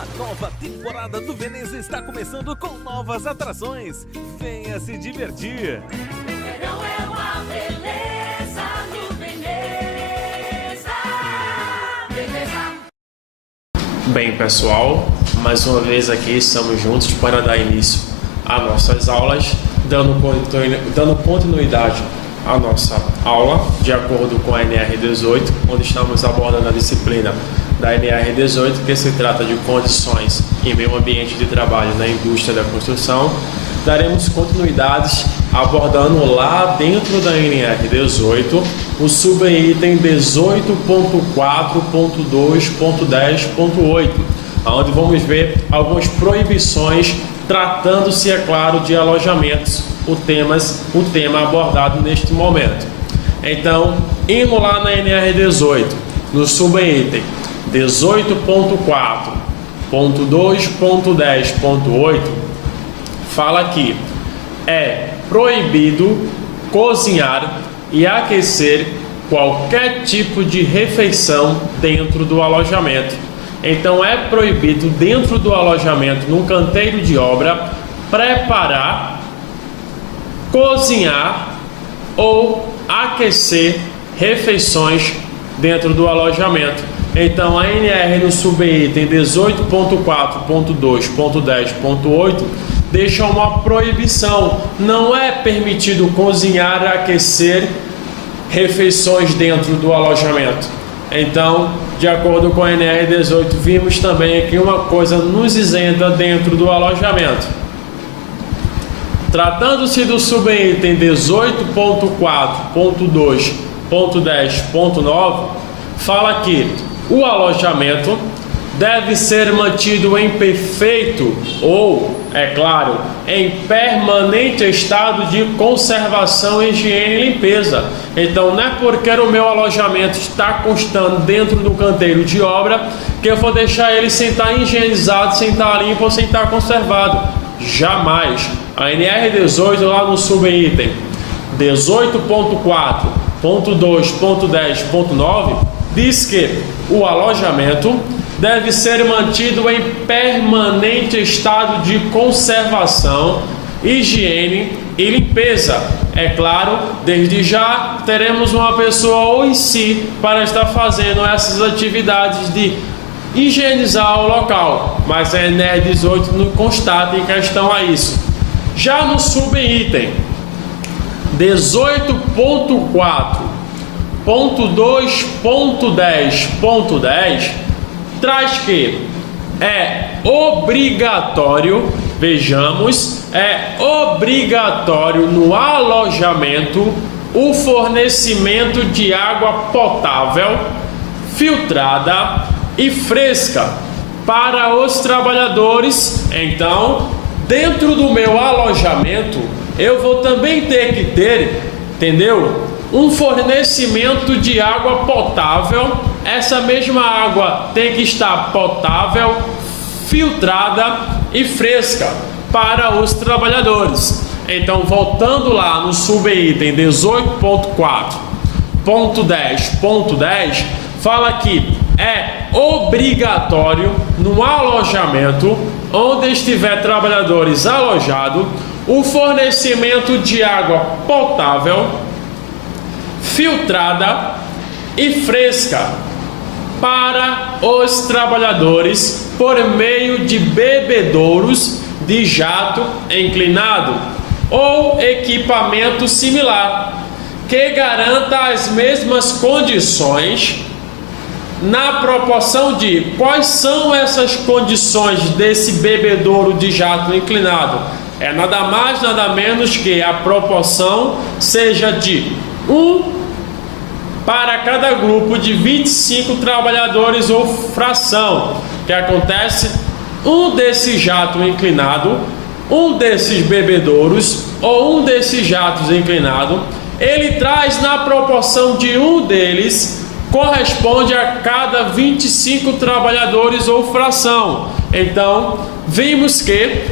A nova temporada do Veneza está começando com novas atrações. Venha se divertir. Verão é uma beleza no Veneza. Bem, pessoal, mais uma vez aqui estamos juntos para dar início às nossas aulas, dando continuidade à nossa aula de acordo com a NR18, onde estamos abordando a disciplina da NR18, que se trata de condições e meio ambiente de trabalho na indústria da construção. Daremos continuidades abordando lá dentro da NR18 o subitem 18.4.2.10.8, onde vamos ver algumas proibições tratando-se, é claro, de alojamentos, o tema abordado neste momento. Então, indo lá na NR18, no subitem 18.4.2.10.8, fala que é proibido cozinhar e aquecer qualquer tipo de refeição dentro do alojamento. Então é proibido dentro do alojamento, num canteiro de obra, preparar, cozinhar ou aquecer refeições dentro do alojamento. Então a NR no subitem 18.4.2.10.8 deixa uma proibição. Não é permitido cozinhar e aquecer refeições dentro do alojamento. Então, de acordo com a NR18, vimos também que uma coisa nos isenta dentro do alojamento. Tratando-se do subitem 18.4.2.10.9, fala que o alojamento deve ser mantido em perfeito ou, é claro, em permanente estado de conservação, higiene e limpeza. Então, não é porque o meu alojamento está constando dentro do canteiro de obra que eu vou deixar ele sem estar higienizado, sem estar limpo ou sem estar conservado. Jamais. A NR18 lá no subitem 18.4.2.10.9 diz que o alojamento deve ser mantido em permanente estado de conservação, higiene e limpeza. É claro, desde já teremos uma pessoa ou em si para estar fazendo essas atividades de higienizar o local, mas a NR18 não constata em questão a isso. Já no subitem 18.4.2.10.10 traz que é obrigatório, vejamos, é obrigatório no alojamento o fornecimento de água potável, filtrada e fresca para os trabalhadores. Então, dentro do meu alojamento, eu vou também ter que ter, entendeu? Um fornecimento de água potável. Essa mesma água tem que estar potável, filtrada e fresca para os trabalhadores. Então, voltando lá no subitem 18.4.10.10, fala que é obrigatório no alojamento onde estiver trabalhadores alojados o fornecimento de água potável, filtrada e fresca para os trabalhadores por meio de bebedouros de jato inclinado ou equipamento similar que garanta as mesmas condições na proporção de quais são essas condições desse bebedouro de jato inclinado. É nada mais, nada menos que a proporção seja de 1 para cada grupo de 25 trabalhadores ou fração, que acontece um desse jato inclinado, um desses bebedouros ou um desses jatos inclinado, ele traz na proporção de um deles, corresponde a cada 25 trabalhadores ou fração. Então, vimos que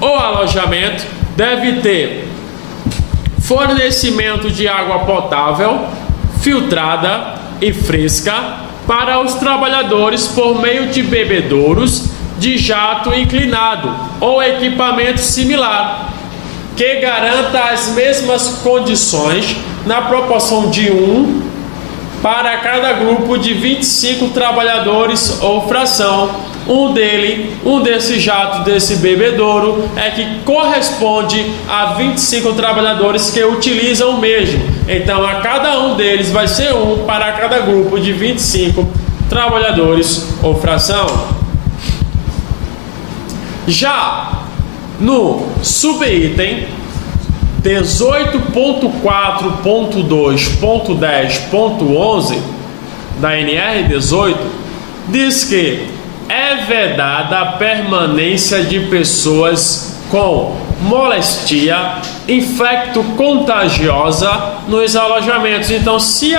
o alojamento deve ter fornecimento de água potável, filtrada e fresca para os trabalhadores por meio de bebedouros de jato inclinado ou equipamento similar, que garanta as mesmas condições na proporção de 1 para cada grupo de 25 trabalhadores ou fração. Um desse jato, desse bebedouro, é que corresponde a 25 trabalhadores que utilizam o mesmo. Então, a cada um deles vai ser 1 para cada grupo de 25 trabalhadores ou fração. Já no subitem 18.4.2.10.11 da NR18, diz que é vedada a permanência de pessoas com moléstia infecto-contagiosa nos alojamentos. Então, se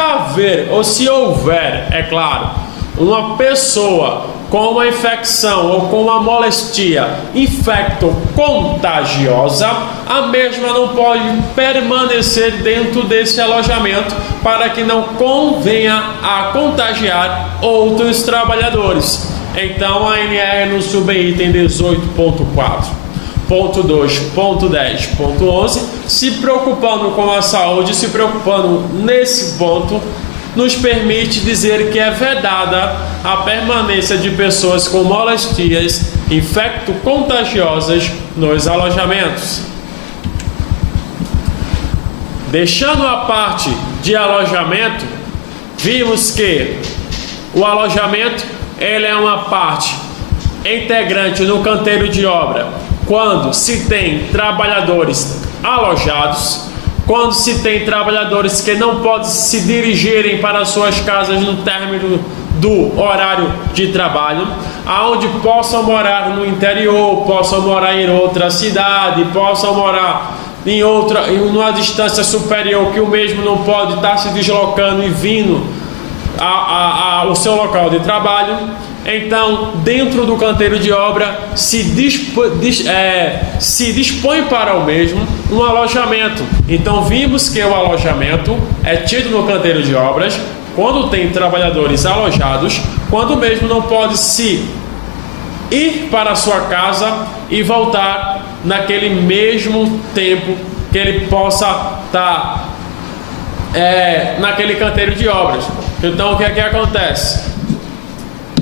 houver, é claro, uma pessoa com uma infecção ou com uma moléstia infecto-contagiosa, a mesma não pode permanecer dentro desse alojamento para que não convenha a contagiar outros trabalhadores. Então, a NR no subitem 18.4.2.10.11, se preocupando com a saúde, se preocupando nesse ponto, nos permite dizer que é vedada a permanência de pessoas com molestias infecto-contagiosas nos alojamentos. Deixando a parte de alojamento, vimos que o alojamento ele é uma parte integrante no canteiro de obra quando se tem trabalhadores alojados, quando se tem trabalhadores que não podem se dirigirem para suas casas no término do horário de trabalho, aonde possam morar no interior, possam morar em outra cidade, possam morar em uma distância superior que o mesmo não pode estar se deslocando e vindo ao seu local de trabalho. Então, dentro do canteiro de obra se dispõe para o mesmo um alojamento. Então, vimos que o alojamento é tido no canteiro de obras quando tem trabalhadores alojados, quando o mesmo não pode se ir para a sua casa e voltar naquele mesmo tempo que ele possa estar naquele canteiro de obras. Então, o que é que acontece?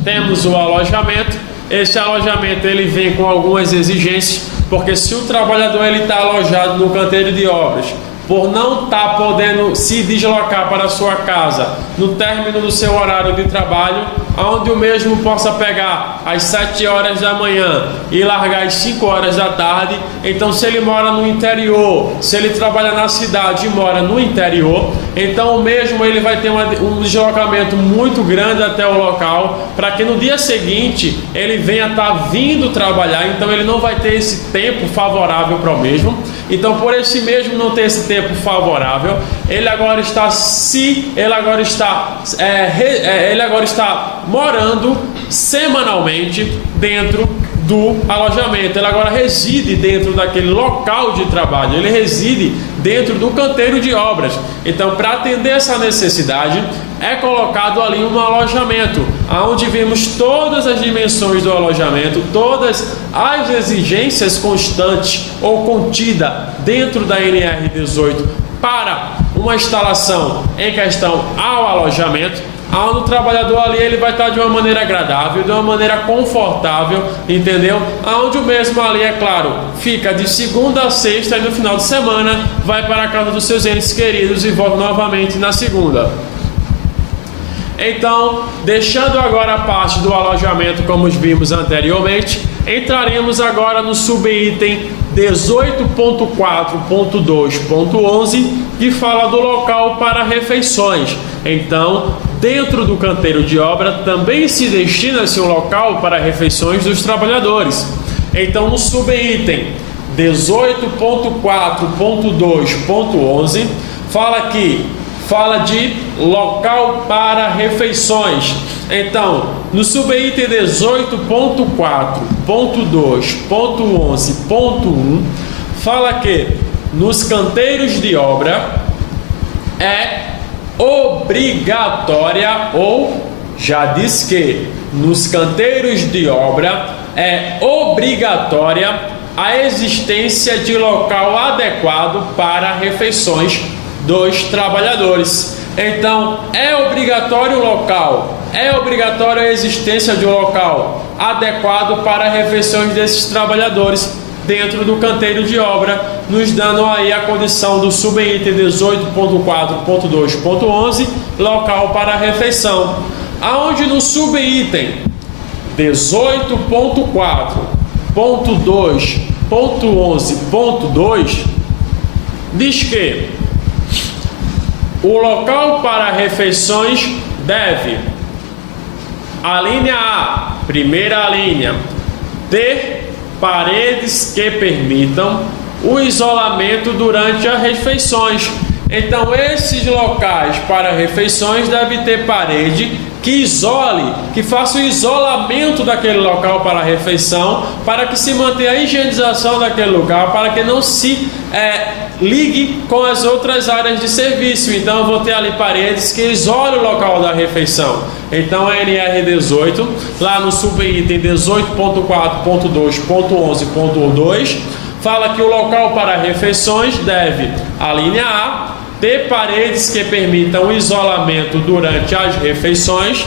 Temos o alojamento. Esse alojamento ele vem com algumas exigências, porque se o trabalhador ele está alojado no canteiro de obras, por não estar podendo se deslocar para a sua casa no término do seu horário de trabalho, onde o mesmo possa pegar às 7 horas da manhã e largar às 5 horas da tarde. Então, se ele mora no interior, se ele trabalha na cidade e mora no interior, então o mesmo ele vai ter um deslocamento muito grande até o local, para que no dia seguinte ele venha estar vindo trabalhar. Então ele não vai ter esse tempo favorável para o mesmo. Então, por esse mesmo não ter esse tempo favorável, ele agora está morando semanalmente dentro do alojamento. Ele agora reside dentro daquele local de trabalho, ele reside dentro do canteiro de obras. Então, para atender essa necessidade, é colocado ali um alojamento, onde vimos todas as dimensões do alojamento, todas as exigências constantes ou contida dentro da NR18 para uma instalação em questão ao alojamento, onde o trabalhador ali ele vai estar de uma maneira agradável, de uma maneira confortável, entendeu? Onde o mesmo ali, é claro, fica de segunda a sexta e no final de semana vai para a casa dos seus entes queridos e volta novamente na segunda. Então, deixando agora a parte do alojamento como vimos anteriormente, entraremos agora no subitem 18.4.2.11, que fala do local para refeições. Então, dentro do canteiro de obra também se destina-se um local para refeições dos trabalhadores. Então, no subitem 18.4.2.11 fala de local para refeições. Então, no subitem 18.4.2.11.1 fala que nos canteiros de obra é obrigatória, ou já diz que nos canteiros de obra é obrigatória a existência de local adequado para refeições dos trabalhadores. Então, é obrigatório o local, é obrigatória a existência de um local adequado para refeições desses trabalhadores dentro do canteiro de obra, nos dando aí a condição do subitem 18.4.2.11, local para refeição. Aonde no subitem 18.4.2.11.2 diz que o local para refeições deve, a linha A, primeira linha, ter paredes que permitam o isolamento durante as refeições. Então, esses locais para refeições devem ter parede que isole, que faça o isolamento daquele local para a refeição, para que se mantenha a higienização daquele lugar, para que não se ligue com as outras áreas de serviço. Então, eu vou ter ali paredes que isolem o local da refeição. Então, a NR18, lá no subitem 18.4.2.11.2, fala que o local para refeições deve, a linha A, ter paredes que permitam o isolamento durante as refeições,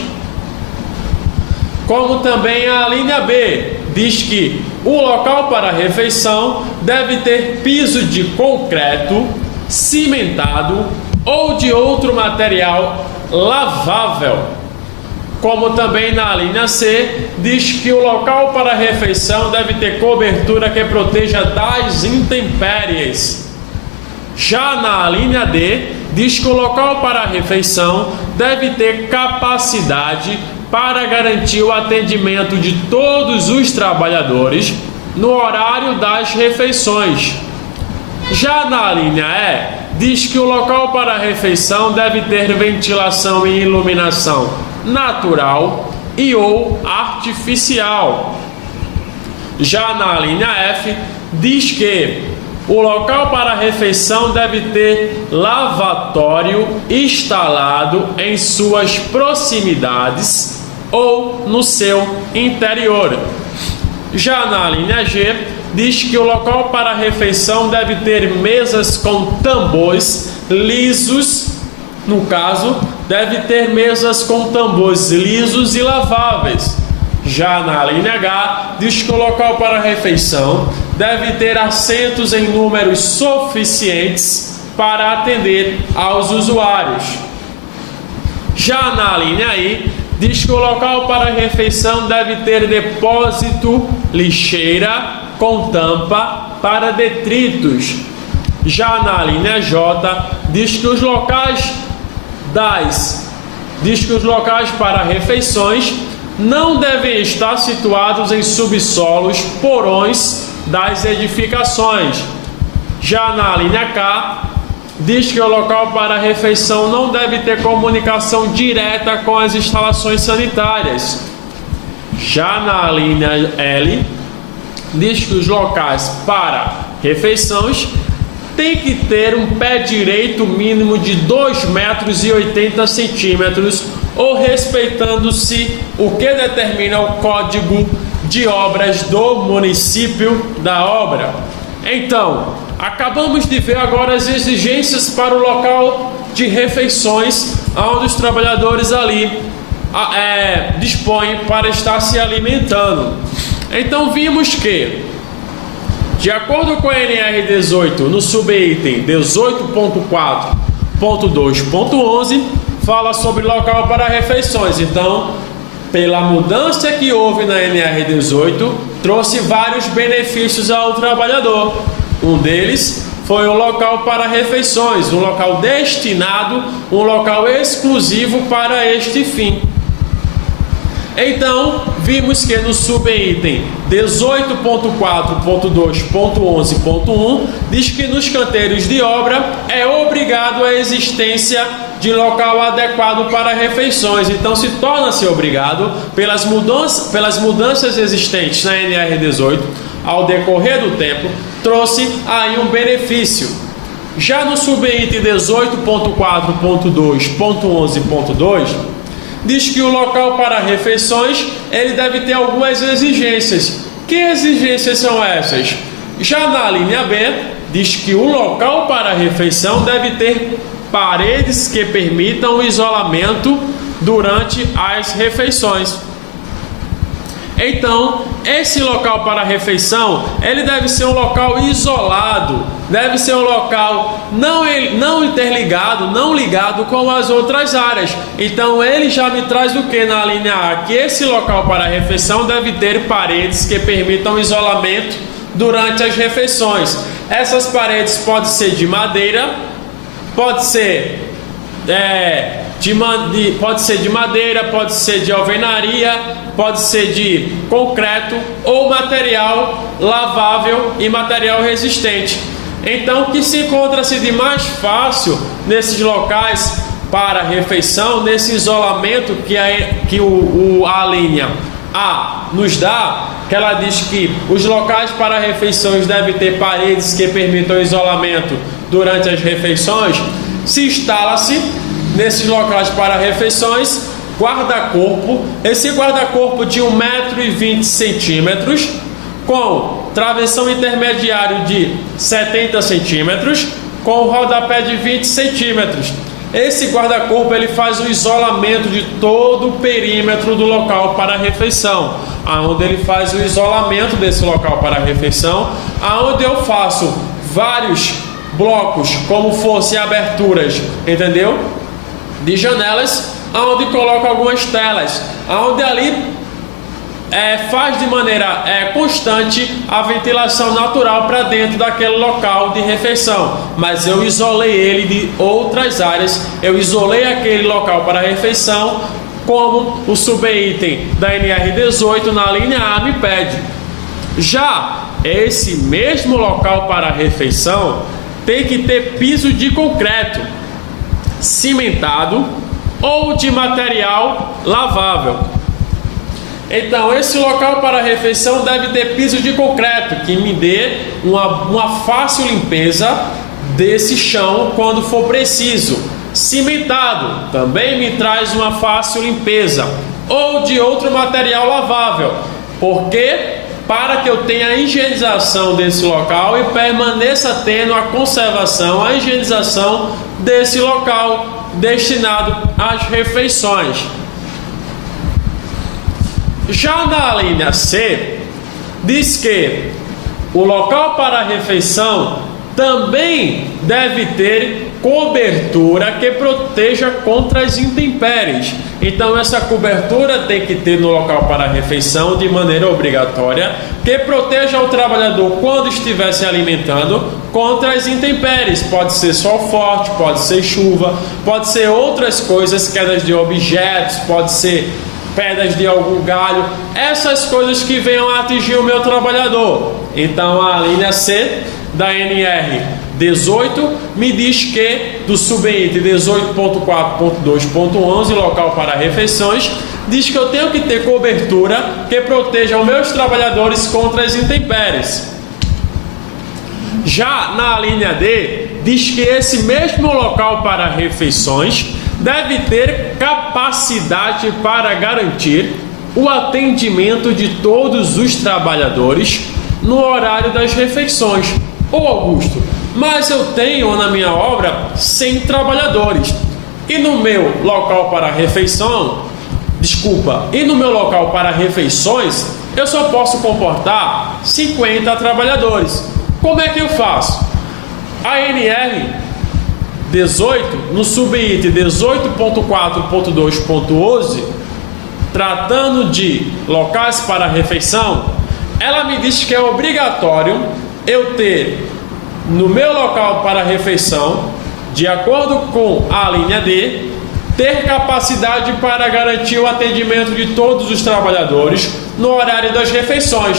como também a linha B diz que o local para refeição deve ter piso de concreto, cimentado ou de outro material lavável. Como também na linha C diz que o local para refeição deve ter cobertura que proteja das intempéries. Já na linha D, diz que o local para a refeição deve ter capacidade para garantir o atendimento de todos os trabalhadores no horário das refeições. Já na linha E, diz que o local para a refeição deve ter ventilação e iluminação natural e ou artificial. Já na linha F, diz que o local para a refeição deve ter lavatório instalado em suas proximidades ou no seu interior. Já na linha G, diz que o local para a refeição deve ter mesas com tambores lisos. No caso, deve ter mesas com tambores lisos e laváveis. Já na linha H, diz que o local para a refeição deve ter assentos em números suficientes para atender aos usuários. Já na linha I, diz que o local para a refeição deve ter depósito, lixeira com tampa para detritos. Já na linha J, diz que os locais para refeições não devem estar situados em subsolos, porões das edificações. Já na linha K, diz que o local para a refeição não deve ter comunicação direta com as instalações sanitárias. Já na linha L, diz que os locais para refeições tem que ter um pé direito mínimo de 2,80 metros, ou respeitando-se o que determina o Código de Obras do município da obra. Então, acabamos de ver agora as exigências para o local de refeições, onde os trabalhadores ali dispõem para estar se alimentando. Então, vimos que, de acordo com a NR18, no subitem 18.4.2.11, fala sobre local para refeições. Então, pela mudança que houve na NR18, trouxe vários benefícios ao trabalhador. Um deles foi o local para refeições, um local destinado, um local exclusivo para este fim. Então, vimos que no subitem 18.4.2.11.1 diz que nos canteiros de obra é obrigado a existência de local adequado para refeições. Então, se torna-se obrigado pelas mudanças existentes na NR18 ao decorrer do tempo, trouxe aí um benefício. Já no subitem 18.4.2.11.2 diz que o local para refeições ele deve ter algumas exigências. Que exigências são essas? Já na linha B, diz que o local para refeição deve ter paredes que permitam o isolamento durante as refeições. Então, esse local para refeição, ele deve ser um local isolado, deve ser um local não interligado, não ligado com as outras áreas. Então, ele já me traz o que na linha A? Que esse local para refeição deve ter paredes que permitam isolamento durante as refeições. Essas paredes podem ser de madeira, pode ser pode ser de madeira, pode ser de alvenaria, pode ser de concreto ou material lavável e material resistente. Então, o que se encontra-se de mais fácil nesses locais para refeição, nesse isolamento que a linha A nos dá, que ela diz que os locais para refeições devem ter paredes que permitam isolamento durante as refeições, se instala-se nesses locais para refeições guarda-corpo. Esse guarda-corpo de 1,20 m, com travessão intermediário de 70 cm, com rodapé de 20 cm. Esse guarda-corpo ele faz o isolamento de todo o perímetro do local para refeição, aonde ele faz o isolamento desse local para refeição, aonde eu faço vários blocos, como fossem aberturas, entendeu? De janelas, aonde coloco algumas telas, aonde ali faz de maneira constante a ventilação natural para dentro daquele local de refeição. Mas eu isolei ele de outras áreas, eu isolei aquele local para refeição, como o subitem da NR18 na linha A me pede. Já esse mesmo local para refeição tem que ter piso de concreto, cimentado ou de material lavável. Então, esse local para refeição deve ter piso de concreto, que me dê uma fácil limpeza desse chão quando for preciso. Cimentado também me traz uma fácil limpeza, ou de outro material lavável, porque para que eu tenha a higienização desse local e permaneça tendo a conservação, a higienização desse local destinado às refeições. Já na linha C, diz que o local para a refeição também deve ter cobertura que proteja contra as intempéries. Então essa cobertura tem que ter no local para a refeição de maneira obrigatória, que proteja o trabalhador quando estiver se alimentando contra as intempéries. Pode ser sol forte, pode ser chuva, pode ser outras coisas, quedas de objetos, pode ser pedras de algum galho, essas coisas que venham a atingir o meu trabalhador. Então a linha C da NR18 me diz que do subitem 18.4.2.11, local para refeições, diz que eu tenho que ter cobertura que proteja os meus trabalhadores contra as intempéries. Já na linha D, diz que esse mesmo local para refeições deve ter capacidade para garantir o atendimento de todos os trabalhadores no horário das refeições. Ô Augusto, mas eu tenho na minha obra 100 trabalhadores e no meu local para refeição, e no meu local para refeições eu só posso comportar 50 trabalhadores. Como é que eu faço? A NR18, no subitem 18.4.2.11, tratando de locais para refeição, ela me diz que é obrigatório eu ter no meu local para refeição, de acordo com a linha D, ter capacidade para garantir o atendimento de todos os trabalhadores no horário das refeições.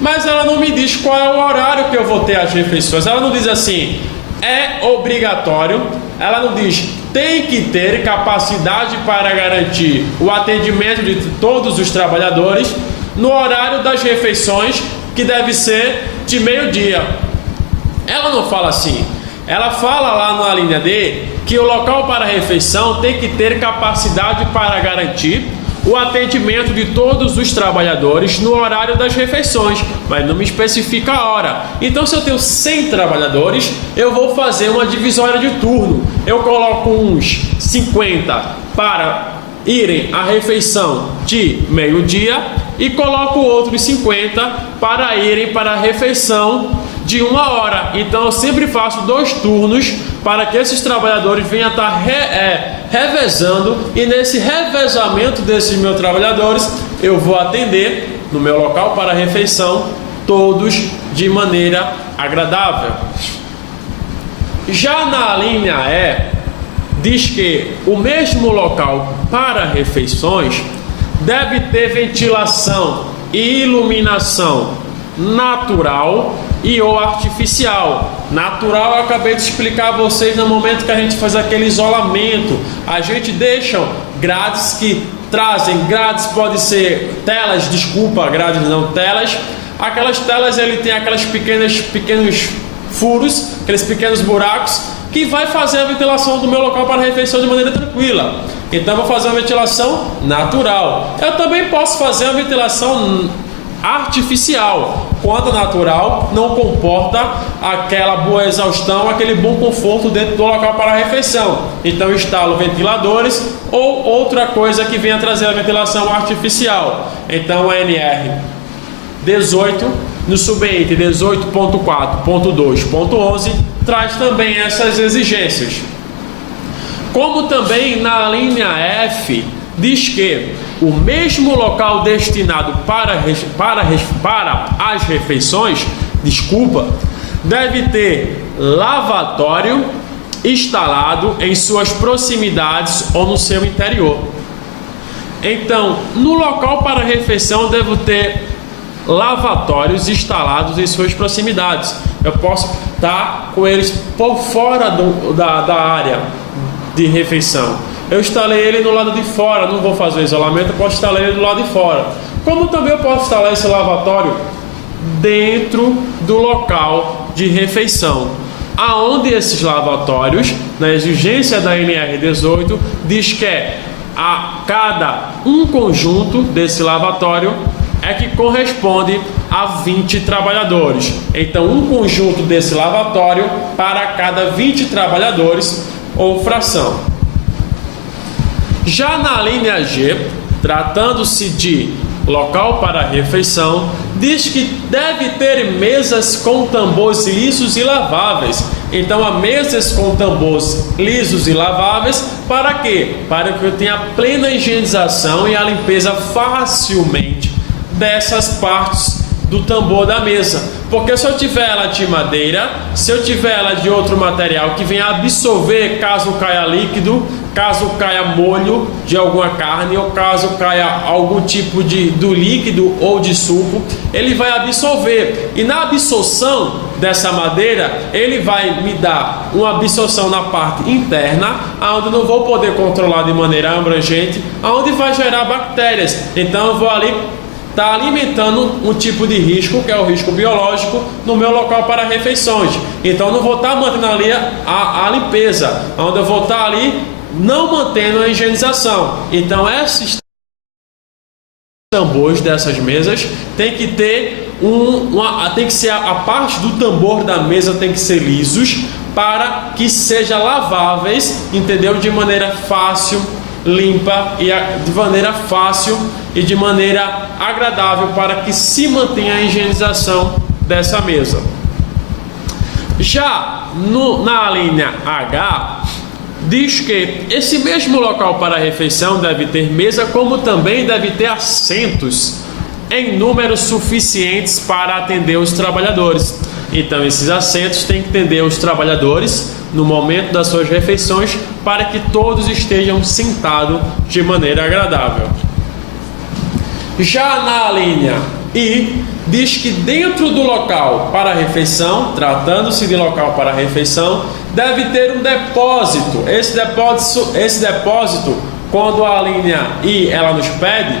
Mas ela não me diz qual é o horário que eu vou ter as refeições. Ela não diz assim, é obrigatório. Ela não diz, tem que ter capacidade para garantir o atendimento de todos os trabalhadores no horário das refeições, que deve ser de meio-dia. Ela não fala assim. Ela fala lá na linha D que o local para refeição tem que ter capacidade para garantir o atendimento de todos os trabalhadores no horário das refeições, mas não me especifica a hora. Então, se eu tenho 100 trabalhadores, eu vou fazer uma divisória de turno. Eu coloco uns 50 para irem à refeição de meio-dia e coloco outros 50 para irem para a refeição de 1 hora. Então, eu sempre faço 2 turnos para que esses trabalhadores venham a estar revezando, e nesse revezamento desses meus trabalhadores eu vou atender no meu local para refeição todos de maneira agradável. Já na linha E, diz que o mesmo local para refeições deve ter ventilação e iluminação natural e ou artificial. Natural, eu acabei de explicar a vocês no momento que a gente faz aquele isolamento. A gente deixa grades que trazem, grades pode ser telas, desculpa, grades não, telas. Aquelas telas, ele tem aquelas pequenos furos, aqueles pequenos buracos, que vai fazer a ventilação do meu local para refeição de maneira tranquila. Então, eu vou fazer uma ventilação natural. Eu também posso fazer uma ventilação artificial, quando natural não comporta aquela boa exaustão, aquele bom conforto dentro do local para a refeição. Então, eu instalo ventiladores ou outra coisa que venha trazer a ventilação artificial. Então, a NR 18 no subente 18.4.2.11 traz também essas exigências. Como também na linha F diz que o mesmo local destinado para as refeições, deve ter lavatório instalado em suas proximidades ou no seu interior. Então, no local para refeição devo ter lavatórios instalados em suas proximidades. Eu posso estar com eles por fora da área de refeição. Eu instalei ele no lado de fora, não vou fazer isolamento, eu posso instalar ele do lado de fora. Como também eu posso instalar esse lavatório dentro do local de refeição, aonde esses lavatórios, na exigência da NR18, diz que a cada um conjunto desse lavatório é que corresponde a 20 trabalhadores. Então, um conjunto desse lavatório para cada 20 trabalhadores ou fração. Já na linha G, tratando-se de local para refeição, diz que deve ter mesas com tambores lisos e laváveis. Então, há mesas com tambores lisos e laváveis para quê? Para que eu tenha plena higienização e a limpeza facilmente dessas partes do tambor da mesa. Porque se eu tiver ela de madeira, se eu tiver ela de outro material que venha absorver caso caia líquido, caso caia molho de alguma carne, ou caso caia algum tipo do líquido ou de suco, ele vai absorver. E na absorção dessa madeira, ele vai me dar uma absorção na parte interna, onde eu não vou poder controlar de maneira abrangente, onde vai gerar bactérias. Então eu vou ali está alimentando um tipo de risco, que é o risco biológico, no meu local para refeições. Então eu não vou estar mantendo ali a limpeza, onde eu vou estar ali não mantendo a higienização. Então esses tambores dessas mesas tem que ter tem que ser a parte do tambor da mesa tem que ser lisos para que sejam laváveis, entendeu? De maneira fácil, limpa e de maneira fácil e de maneira agradável para que se mantenha a higienização dessa mesa. Já na linha H, diz que esse mesmo local para a refeição deve ter mesa, como também deve ter assentos em números suficientes para atender os trabalhadores. Então esses assentos têm que atender os trabalhadores no momento das suas refeições, para que todos estejam sentados de maneira agradável. Já na linha I, diz que dentro do local para a refeição, tratando-se de local para a refeição, deve ter um depósito. Esse depósito, quando a linha I ela nos pede,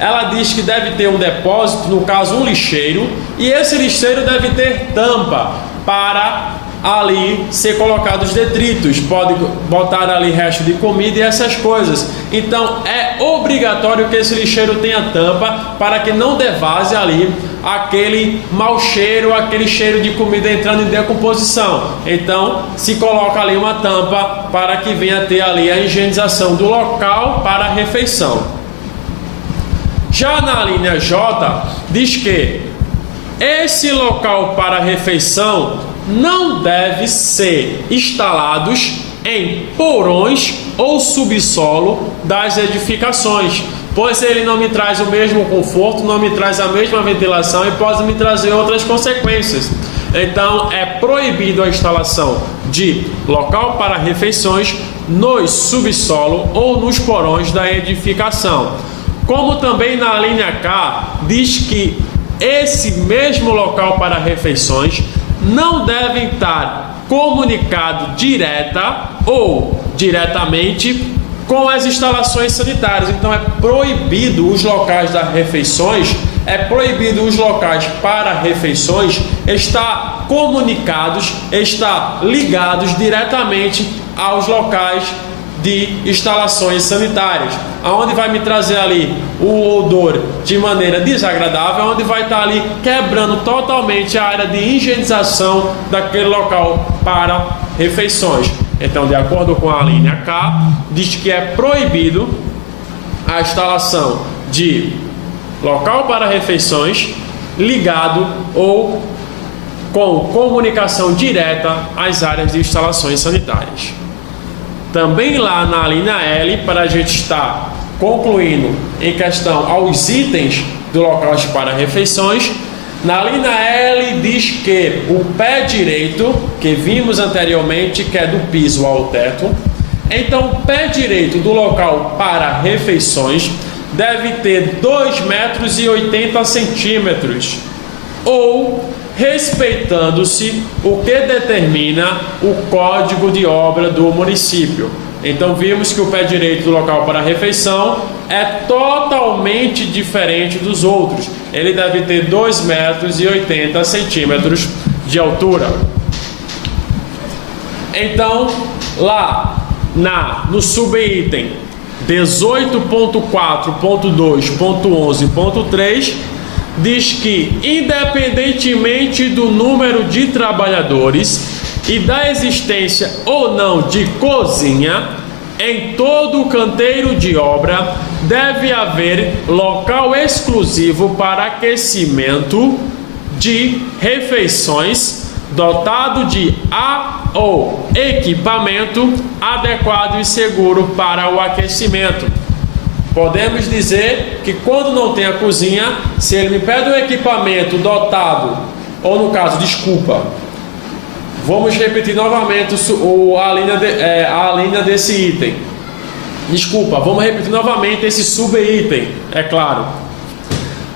ela diz que deve ter um depósito, no caso um lixeiro, e esse lixeiro deve ter tampa para ali ser colocados detritos, pode botar ali resto de comida e essas coisas. Então é obrigatório que esse lixeiro tenha tampa para que não devase ali aquele mau cheiro, aquele cheiro de comida entrando em decomposição. Então se coloca ali uma tampa para que venha ter ali a higienização do local para a refeição. Já na linha J diz que esse local para a refeição não deve ser instalados em porões ou subsolo das edificações, pois ele não me traz o mesmo conforto, não me traz a mesma ventilação e pode me trazer outras consequências. Então é proibido a instalação de local para refeições nos subsolo ou nos porões da edificação. Como também na linha K diz que esse mesmo local para refeições não deve estar comunicado direta ou diretamente com as instalações sanitárias. Então é proibido os locais das refeições, é proibido os locais para refeições estar comunicados, estar ligados diretamente aos locais de instalações sanitárias, aonde vai me trazer ali o odor de maneira desagradável, onde vai estar ali quebrando totalmente a área de higienização daquele local para refeições. Então, de acordo com a linha K, diz que é proibido a instalação de local para refeições ligado ou com comunicação direta às áreas de instalações sanitárias. Também lá na linha L, para a gente estar concluindo em questão aos itens do local para refeições, na linha L diz que o pé direito, que vimos anteriormente, que é do piso ao teto, então o pé direito do local para refeições deve ter 2,80 metros, ou respeitando-se o que determina o Código de Obra do município. Então vimos que o pé direito do local para refeição é totalmente diferente dos outros. Ele deve ter 2,80 metros de altura. Então lá no subitem 18.4.2.11.3 diz que, independentemente do número de trabalhadores e da existência ou não de cozinha, em todo o canteiro de obra deve haver local exclusivo para aquecimento de refeições, dotado de ou equipamento adequado e seguro para o aquecimento. Podemos dizer que quando não tem a cozinha, se ele me pede um equipamento dotado, ou no caso, vamos repetir novamente a linha desse item. Vamos repetir novamente esse subitem, é claro.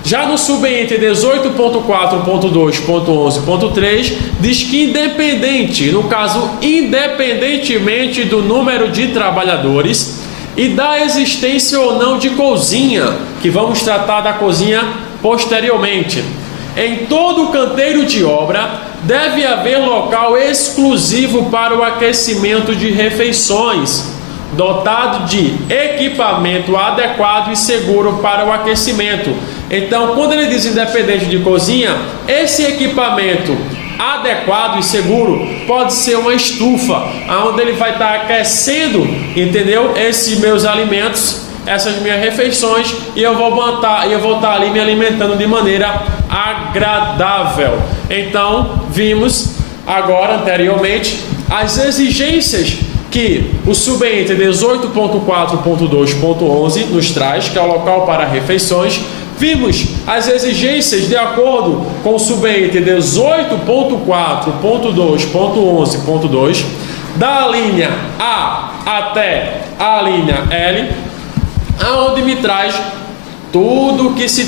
Já no subitem 18.4.2.11.3 diz que independentemente do número de trabalhadores e da existência ou não de cozinha, que vamos tratar da cozinha posteriormente, em todo o canteiro de obra deve haver local exclusivo para o aquecimento de refeições, dotado de equipamento adequado e seguro para o aquecimento. Então, quando ele diz independente de cozinha, esse equipamento adequado e seguro pode ser uma estufa, onde ele vai estar aquecendo, entendeu? Esses meus alimentos, essas minhas refeições, e eu vou estar ali me alimentando de maneira agradável. Então, vimos agora anteriormente as exigências que o subitem 18.4.2.11 nos traz, que é o local para refeições. Vimos as exigências de acordo com o subitem 18.4.2.11.2 da linha A até a linha L, aonde me traz tudo que se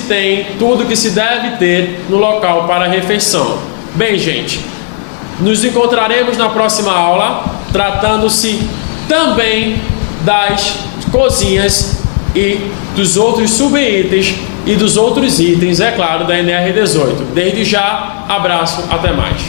deve ter no local para refeição. Bem, gente, nos encontraremos na próxima aula, tratando-se também das cozinhas e dos outros subitens e dos outros itens, é claro, da NR18. Desde já, abraço, até mais.